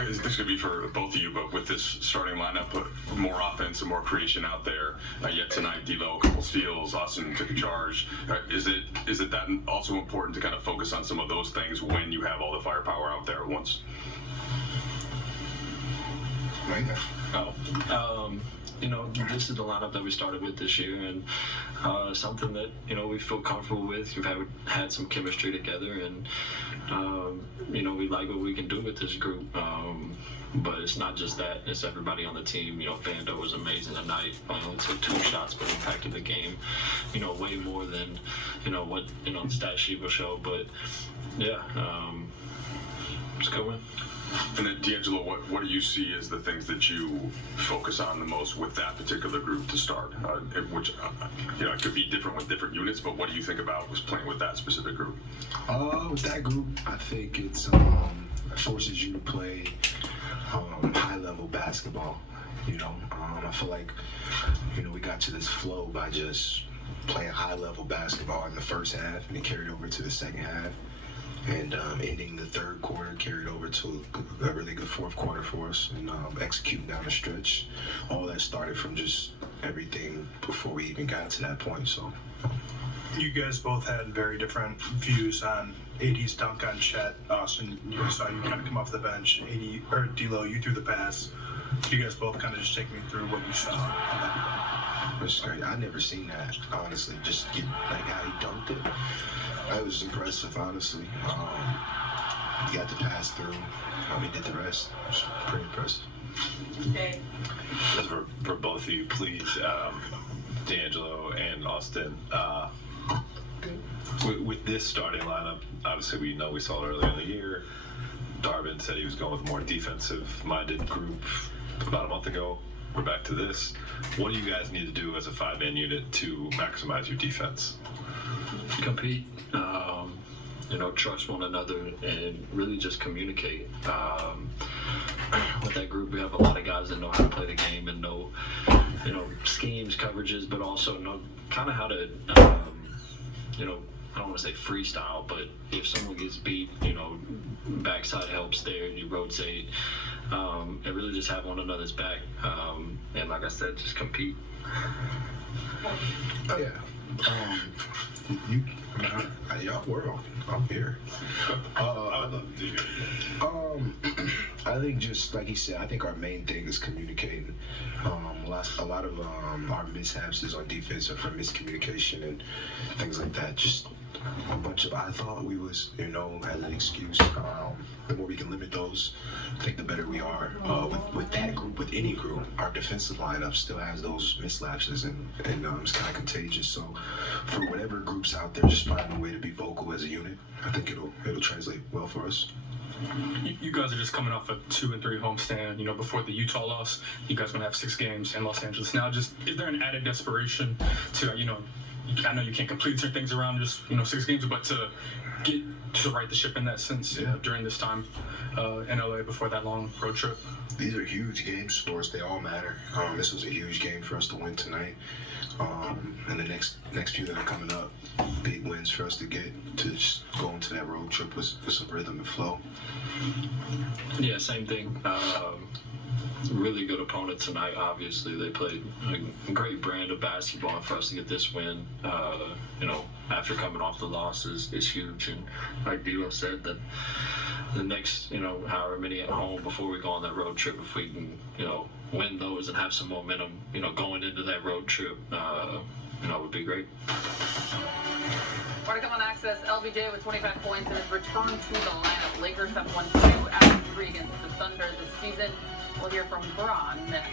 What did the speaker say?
This could be for both of you, but with this starting lineup, more offense and more creation out there. Yet tonight, D'Lo, a couple steals, Austin took a charge. Is it that also important to kind of focus on some of those things when you have all the firepower out there at once? This is the lineup that we started with this year, and something that we feel comfortable with. We've had some chemistry together, and we like what we can do with this group. But it's not just that; it's everybody on the team. Vando was amazing tonight. Only took 2 shots, but impacted the game. Way more than what the stat sheet will show. But yeah, it's a good win. And then D'Angelo, what do you see as the things that you focus on the most with that particular group to start? Which it could be different with different units, but what do you think about was playing with that specific group? With that group, I think it forces you to play high-level basketball. I feel like we got to this flow by just playing high-level basketball in the first half, and it carried over to the second half. And ending the third quarter carried over to a really good fourth quarter for us, and executing down the stretch. All that started from just everything before we even got to that point. So, you guys both had very different views on AD's dunk on Chet. Austin, you saw you kind of come off the bench. D'Lo, you threw the pass. You guys both kind of just take me through what you saw on that. Which is great. I never seen that, honestly. Just how he dunked it. That was impressive, honestly. He got the pass through. He did the rest. It was pretty impressive. Okay. For both of you, please, D'Angelo and Austin, with this starting lineup, obviously we saw it earlier in the year. Darvin said he was going with a more defensive-minded group about a month ago. We're back to this. What do you guys need to do as a 5-man unit to maximize your defense? Compete, trust one another, and really just communicate. With that group, we have a lot of guys that know how to play the game and know, schemes, coverages, but also know kind of how to, I don't want to say freestyle, but if someone gets beat, backside helps there, you rotate, and really just have one another's back. And like I said, just compete. Oh, yeah. Y'all world, I'm here. I think just like he said, I think our main thing is communicating. A lot of our mishaps is on defense or from miscommunication and things like that. Just a bunch of, I thought we was, as an excuse. The more we can limit those, I think the better we are. With that group, with any group, our defensive lineup still has those mislapses, and it's kind of contagious. So for whatever groups out there, just finding a way to be vocal as a unit, I think it'll translate well for us. You guys are just coming off a 2-3 homestand. Before the Utah loss, you guys are gonna have 6 games in Los Angeles. Now, is there an added desperation to, I know you can't complete certain things around just 6 games, but to get to right the ship in that sense during this time in LA before that long road trip? These are huge games for us. They all matter. This was a huge game for us to win tonight. And the next few that are coming up, big wins for us to get to just go into that road trip with some rhythm and flow. Yeah, same thing. Really good opponent tonight. Obviously, they played a great brand of basketball, and for us to get this win, after coming off the loss is huge. And like D'Lo said, that the next, however many at home before we go on that road trip, if we can, win those and have some momentum, going into that road trip, would be great. More to come on Access. LBJ with 25 points in his return to the lineup. Lakers have won 2 out of 3 against the Thunder this season. We'll hear from Bron next.